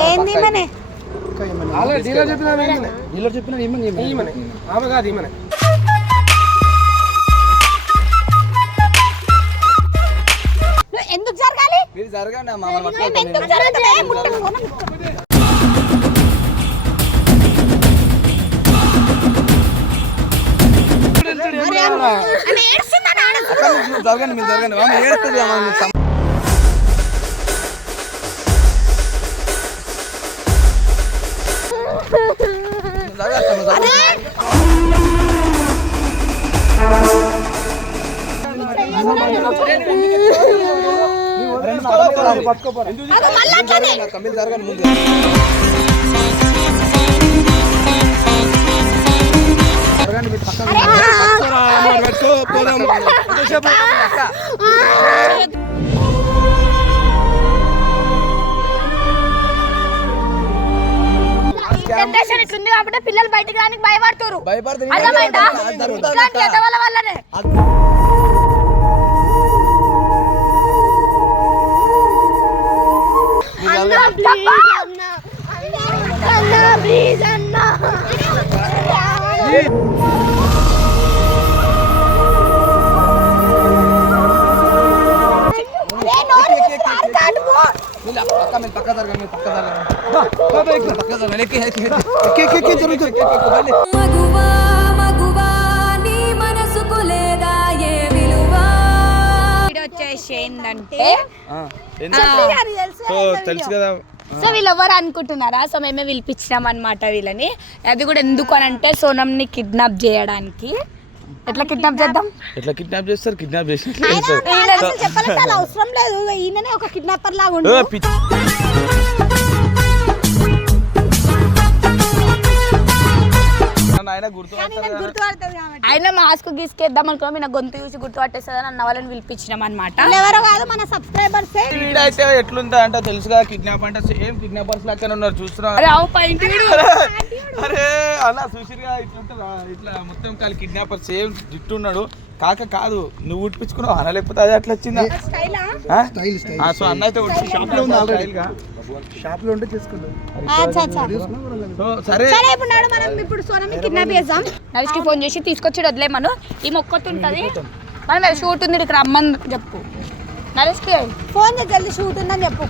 ఏంది మనే already dealer చెప్పినా ఈమెనే. Dealer చెప్పిన ఏమని ఈమెనే ఆమె కాదు ఈమెనే నువ్వు ఎందుకు జరగాలి? మీరు జరగండి అమ్మా ఎందుకు జరగండి మీరు జరగండి. ఏడుస్తుంది కమ్మీలు జరగండి ముందు జరగండి మీరు పక్కన జనరేషన్ ఇట్లుంది కాబట్టి పిల్లలు బయటకు రానికి భయపడుతున్నారు అర్థమైందా ఇట్లాంటి ఎదవల వల్లనే. అన్నా, పక్క జరగండి పక్క జరగండి మగువా మగువా నీ మనసుకు లేదా ఏ విలువా? వీడియో వచ్చేసి ఏంటంటే సో తెలుసు కదా. సో వీళ్ళు ఎవరు అనుకుంటున్నారా? సో మేమే పిలిపించినాం అనమాట వీళ్ళని. అది కూడా ఎందుకు అని అంటే సోనంని కిడ్నాప్ చేయడానికి. ఎట్లా కిడ్నాప్ చేద్దాం? ఎట్లా కిడ్నాప్ చేస్తారు? కిడ్నాప్ చేసి చెప్పాలంటే అవసరం లేదు. ఈయననే ఒక కిడ్నాపర్ లాగా ఉండు. ఆయన ఆయన మాస్క్ గీసుకేద్దాం అనుకున్నాం ఈయన గొంతు చూసి గుర్తుపట్టేస్తుందని అన్న వాళ్ళని పిలిపించినాం అనమాట ఎవరో కాదు మన సబ్స్క్రైబర్స్ వీడైతే ఎట్లుందా అంటే తెలుసుగా కిడ్నాప్ అంటే సేమ్ కిడ్నాపర్స్ లెక్కనే ఉన్నారు చూస్తున్నా అరే అలా చూసిరుగా ఇట్లుంటారా ఇట్లా మొత్తం కాలి కిడ్నాపర్ సేమ్ జిట్టు ఉన్నాడు. కాక కాదు నువ్వు ఉడిపించుకున్నావు అన లేకపోతే అది అట్లా వచ్చిందా? స్టైలా? ఆ? ఆ, సో అన్న అయితే షాప్లో ఉంది ఆల్రెడీ? షాప్లో ఉంటే సో సరే. సరే ఇప్పుడు నాడు మనం ఇప్పుడు సోనమి కిడ్నాప్ చేద్దాం. నరేష్కి ఫోన్ చేసి తీసుకొచ్చి వదిలేమను ఈ మొక్కతుంటది మనం షూట్ ఉంది ఇక్కడ రమ్మని చెప్పు. నరేష్కి ఫోన్ చేసి జల్దీ షూట్ ఉందని చెప్పు.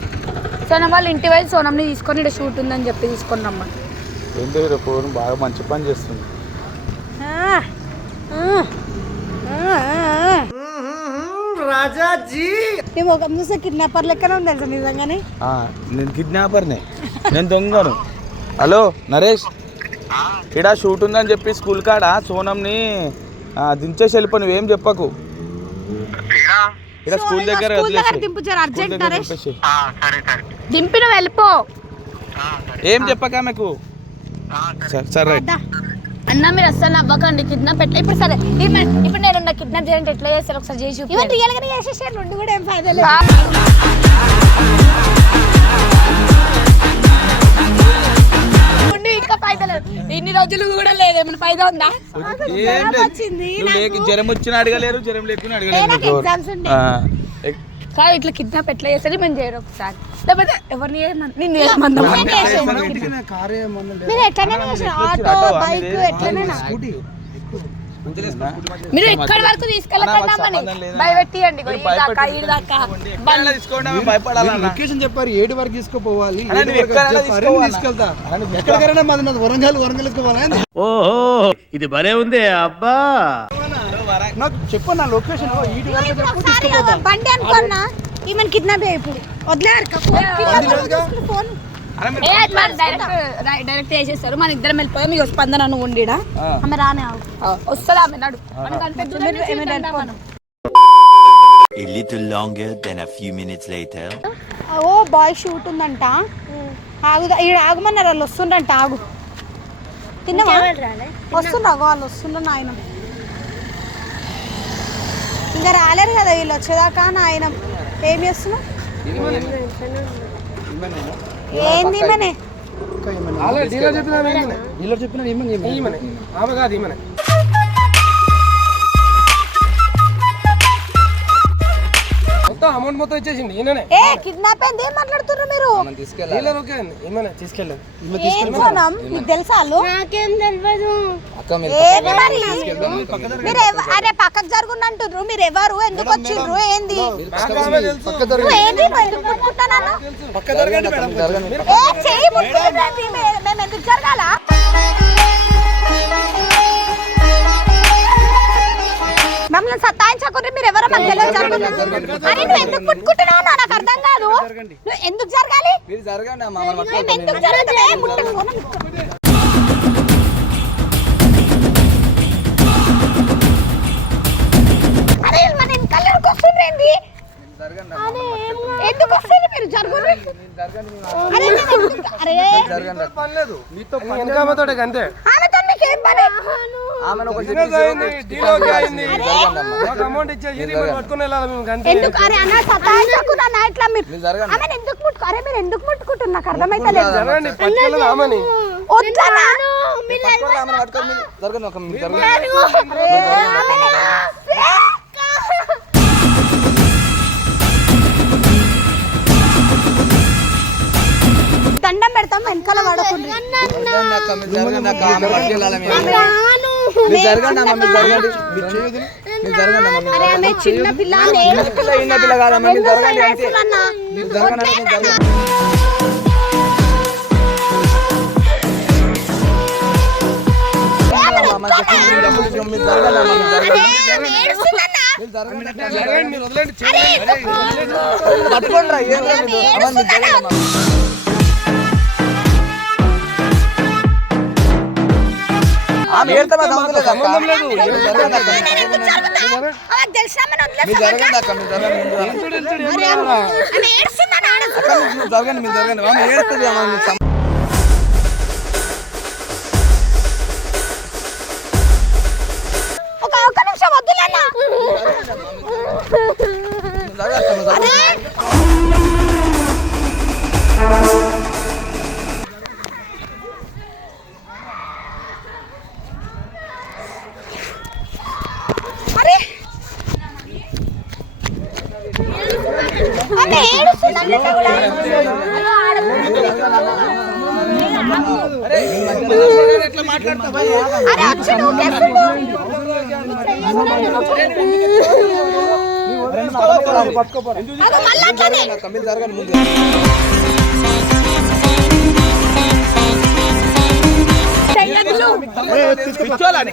సోనం వాళ్ళ ఇంటి వెళ్ళి సోనంని తీసుకొని ఇక్కడ షూట్ ఉందని చెప్పి తీసుకొని రమ్మని. ఏంటో ఫోన్ బాగా మంచి పని చేస్తుంది. నీ ముఖం చూస్తే కిడ్నాపర్ లెక్కనే ఉంది తెలుసా నిజంగానే? ఆ, నేను కిడ్నాపర్నే నేను దొంగను. హలో నరేష్ ఇక్కడ షూట్ ఉందని చెప్పి స్కూల్ కాడ సోనంని దించేసి వెళ్ళిపో నువ్వేం చెప్పకు. ఇక్కడ స్కూల్ దగ్గర. దింపి నువ్వు వెళ్ళిపో ఏం చెప్పక మీకు సరే. అన్న మీరు అస్సలు అవ్వకండి కిడ్నాప్ ఎట్లా? ఇప్పుడు సరే ఇప్పుడు నేను నా కిడ్నాప్ చేయాలంటే ఎట్లా చేస్తారు? ఒకసారి చేసి ఇవన్నీ. రియల్ గానే చేసేసారు. రెండు కూడా ఏం ఫైదా లేదు ఇంకా ఫైదా లేదు ఇన్ని రోజులు కూడా లేదు. ఏమైనా ఫైదా ఉందా? జ్వరం వచ్చినా అడగలేరు జ్వరం ఏ, అడగలేరు. ఎగ్జామ్స్ ఉండే. కాదు ఇట్లా కిడ్నాప్ ఎట్లా చేస్తారు మేము చేయరు ఒకసారి. లేకపోతే ఎవరిని నేను ఏమన్నా. మీరు ఎట్లనే చేసారు? ఆటో బైక్ ఎట్లనే స్కూటీ మీరు ఎక్కడి వరకు తీసుకెళ్ళకండి. భయపెట్టియండి లొకేషన్ చెప్పారు ఏడు వరకు తీసుకుపోవాలి? తీసుకెళ్తా. ఎక్కడికైనా మాది వరంగల్ వరంగల్ ఓహో ఇది భలే ఉంది అబ్బా. నాకు చెప్పు నా లొకేషన్ బండి అనుకున్నా ఈమెను కిడ్నాప్ ఇప్పుడు. వదిలేరు ఫోన్ డైరెక్ట్ చేసేస్తారు మన ఇద్దరం వెళ్ళిపోయాం మీకు స్పందన నువ్వు ఉండిడా. ఆమె రానే ఆగు. వస్తుందా ఆమె? నడు. A little longer than a few minutes later. ఓ బాయ్ షూట్ ఉందంట. ఆగుదా ఈడ ఆగమన్నారు వాళ్ళు వస్తుండ్రంట ఆగు. తిన్నవా? వస్తుండ్రా వాళ్ళు వస్తుండ్రు నాయన. ఇంకా రాలేరు కదా వీళ్ళు వచ్చేదాకా నాయన ఏం చేస్తున్నావు? ఏంది మనే ఆల్రెడీ డీలర్ చెప్పినా ఆమె కాదు ఈమెనే. మొత్తం అమౌంట్ మొత్తం ఇచ్చేసింది ఈయననే. ఏ కిడ్నాప్ అయింది ఏం మాట్లాడుతున్నారు మీరు? డీలర్ ఓకే అండి ఈమెనే ఏం సోనం మీకు తెలుసా వాళ్ళు నాకేం తెలియదు ఏది మరి మీరు? ఎవ- అరే పక్కకు జరుగుండంటున్నారు మీరు ఎవరు? ఎందుకు వచ్చిండ్రు? ఏంది? నువ్వు ఏంది? నువ్వు ఎందుకు ముట్టుకుంటున్నాను ఏ చెయ్యి మేము ఎందుకు జరగాల? మమ్మల్ని సత్తాయించకుండా మీరు ఎవరో మాకు తెలియదు జరుగుతుంది అరే నువ్వు ఎందుకు ముట్టుకుంటున్నావు నాకు అర్థం కాదు. నువ్వు ఎందుకు జరగాలి? మేము ఎందుకు ఏ మన ఎందుకు వస్తుంది మీరు? జరుగురు అరే నేను ఎందుకు- అరే. పనిలేదు వెనకామతో అంతే. ఆమెతో మీకేం పని? అమౌంట్ ఇచ్చేసి పట్టుకుని ఎందుకు? అరే అన్న సతాయించకుండా నా ఇట్లా మీరు. ఆమె ఎందుకు ముట్టుకు? అరే మీరు ఎందుకు ముట్టుకుంటున్నారు? నాకు అర్థమైతలేదు. జరగండి పట్టుకెళ్ళదు ఆమెని. వద్దనా దండం పెడతాం వెనకాల పడకుండా. అరే ఆమె చిన్న పిల్ల జరగండి మీరు వదిలేండి చేయండి. సంబంధం లేదు జరగండి మీరు జరగండి. ఆమె ఏడుస్తుంది? ఆమె సం- ఒక ఒక్క నిమిషం వద్దులేనా జరగండి, జరగండి. అరే ఆమె ఏడుస్తుందంటే కూడా. అరే వచ్చి నువ్వు కేసుడు. అగో మళ్ళా అట్లనే. మీరు జరగండి ముందు పిచ్చోళ్ళని.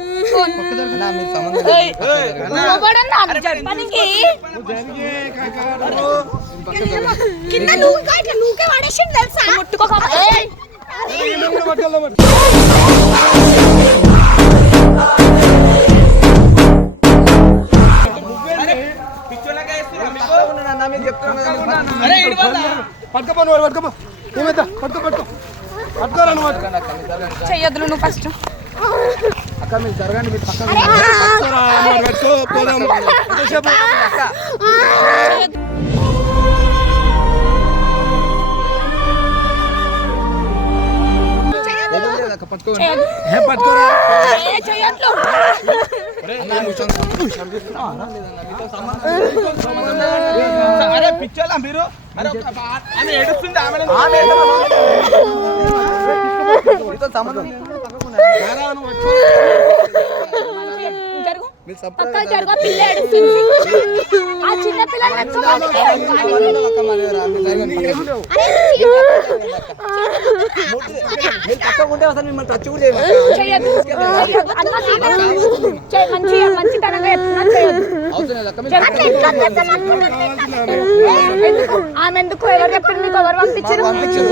కింద కూడా ఇట్లా నూకే పడేసిండు తెలుసా ముట్టుకోక ఏయ్, నువ్వు పట్టుకపో ఏమైతే పట్టుకో పట్టుకో. పట్టుకోరా నువ్వు. పట్టుకో. చెయ్యొద్దు నువ్వు ఫస్ట్ అక్క మీరు జరగండి మీరు పక్కన అరే మీరు ఆమె ఏడుస్తుంది ఆమె. మీతో సంబంధం లేదు. పక్కన జడగా పిల్ల ఏడుస్తుంది ఆ చిన్న పిల్లలు నచ్చుకోవాలి తప్పకుంటే అసలు మిమ్మల్ని టచ్ కూడా చేయదు మంచి మంచి తనంగా ఆమె ఎందుకు ఎవరు చెప్పారు మీకు ఎవరు పంపించారు పంపించారు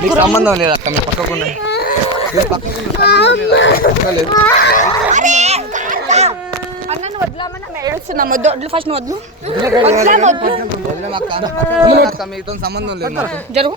మీకు సంబంధం లేదు అక్క మీ పక్కకుండా వద్దు వద్దు సంబంధం లేదు జరుగు.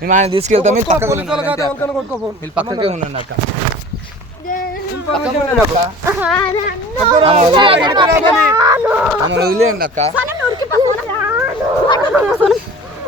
మేము ఆయన తీసుకెళ్తాం మీరు పక్కకు మీరు పక్కకే ఉండండి అక్క వదిలేయండి అక్క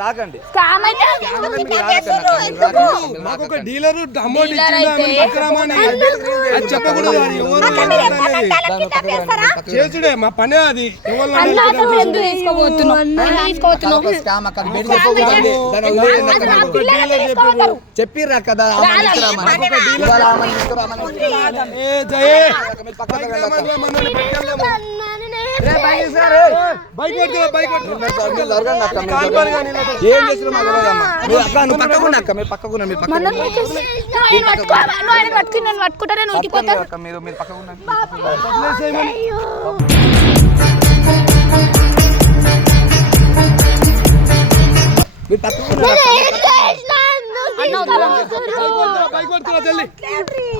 రాకండి చేసుడే మా పని అది. చెప్పిర్రా కదా ఏ జయ. ఏం చేసిన నువ్వు పక్కకుండా అక్క మీరు పక్కకుండా మీరు పక్కకుండా పట్టుకుంటాను ఉడికిపోతా అక్క మీరు మీరు పక్కకుండా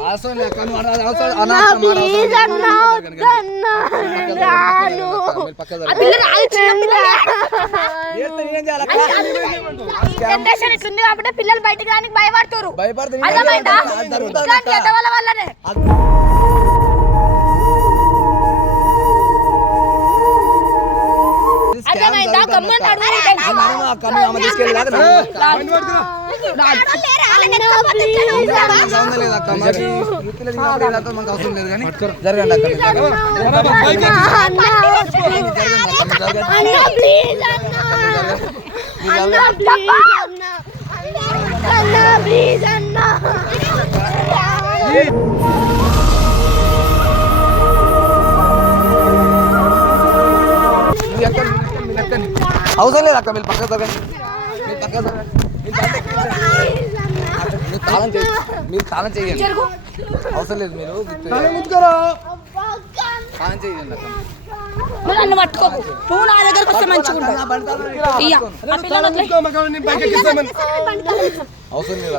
అవసరం లేదు అన్న కాబట్టి పిల్లలు బయటకు రానికి భయపడుతారు వల్లనే. అర్థమైందా గమ్మంటాడు ప్లీజ్ అవసరం లేదు అక్క మీరు పక్క తగ్గండి మీరు తాళం చేయండి. మీరు తాళం చేయండి అవసరం లేదు మీరు. తాళం చేయండి నన్ను పట్టుకోకు నువ్వు నా దగ్గరకు వస్తే మంచిగా అవసరం లేదు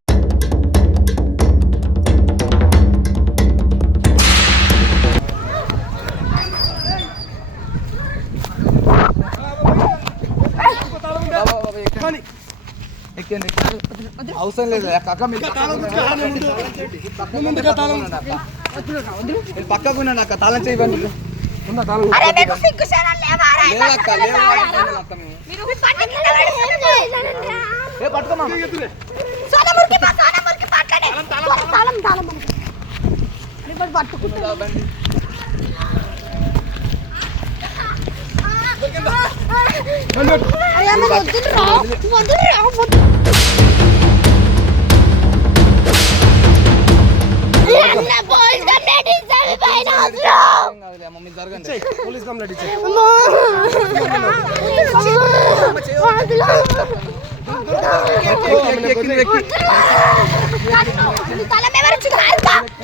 ఉండండి, పక్కకు ఉండండి అక్క. మీరు పక్కకు ఉండండి అక్క. తాళం చేయబండి అరే మీకు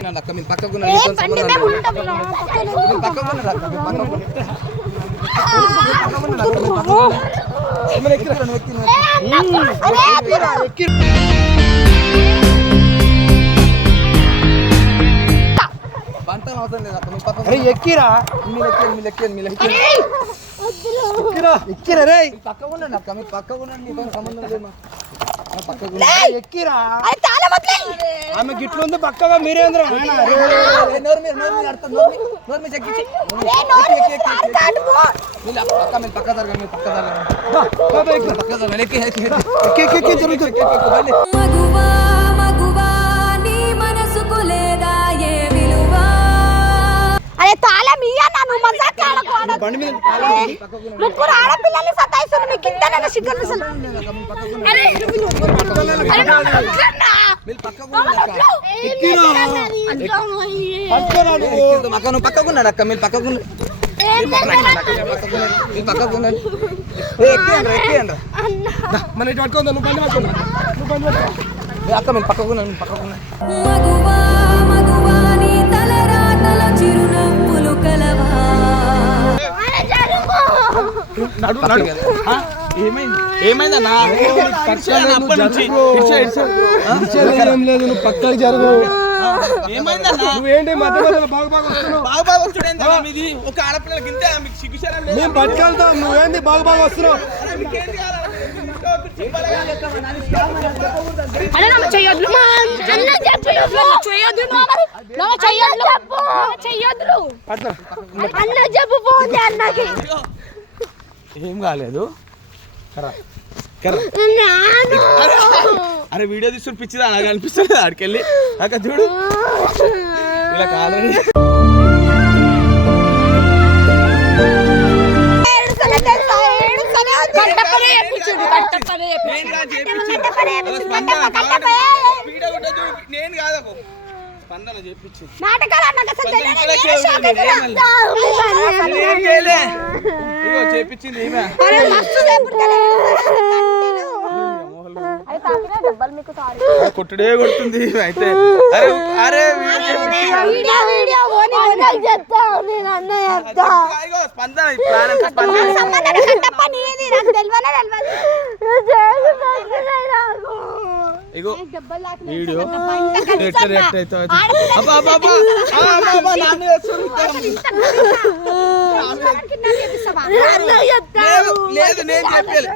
రా, పక్కన. మీరు పక్కకు పక్కకు ఎక్కిరా మీరు ఎక్కండి మీరు మీరు వద్దురా. ఎక్కిరా ఎక్కిరా రే పక్కకు ఉండండి అక్క మీరు పక్కకు ఉండండి మీతో సంబంధం లేదు ఎక్కిరా. ఆమె గిట్లుంది పక్కగా మీరేంద్ర. నోరు మీద నోరు మీద అడతా నోరు చెక్కించి మీరు అక్క మీరు పక్క జరగండి మీరు పక్క జరగండి పక్క జరగండి ఎక్కి ఎక్కి ఎక్కి ఎక్కి ఎక్కి జరుగుతుంది ఎక్కి ఎక్కి బండి మగువా మగువా నీ మనసుకు లేదా ఏ విలువ అరే తాళం ఇయ్యన్నా నువ్వు మజాక్ ఆడకు ఆడకు. బండి మీద అరే, ముగ్గురు ఆడపిల్లల్ని సతాయిస్తున్నారు మీకు ఇంత నేను సిగ్గులు అసలు. అరే, అరే, నువ్వు వదలన్నా. మీరు పక్కకు ఉండండి అక్క ఎక్కిరా పక్కకు ఉన్నాడు మీరు పక్కకు ఉండండి. మీరు పక్కకు ఉండండి ఎక్కియండి ఎక్కియండి మన ఇటు పట్టుకుందా నువ్వు పట్టుకో అక్క మీరు పక్కకు మీరు పక్కకు ఉండండి మగువా మగువా నీ తలరాతల చిరునవ్వులు కలవా నడు నడు? ఏమైంది ఏమైందన్నా పక్కకి జరుగు. నువ్వేంటి మధ్య మధ్యలో బాగా బాగా వస్తున్నావు? బాగా బాగా ఒక ఆడపిల్లకి ఇంతే మీకు సిగ్గుచారం లేదు? మేము పట్టుకెళ్తాం బాగా బాగా వస్తున్నావు? చెయ్యొద్దు. అన్న చెయ్యొద్దు చెప్పు. అన్న చేయి అన్నకి. ఏం కాలేదు. కరా కరా అరే వీడియో తీసుకుని పిచ్చిదా నాకు అనిపిస్తుంది ఆడికెళ్ళి అక్క చూడు ఇలా పని నేను కాదు చేపించింది. కాదకు స్పందన చేపించింది ఈమె అరే మస్తు సేపు కంటిన్యూ. అరే తాకినా దెబ్బలు మీకు సారీ కొట్టుడే కొడుతుంది అయితే. అరే అరే వీడియో స్పందన ఇగో రియాక్ట్ అబ్బా అబ్బా అబ్బా. అబ్బా అబ్బా లేదు నేను చెప్పాలి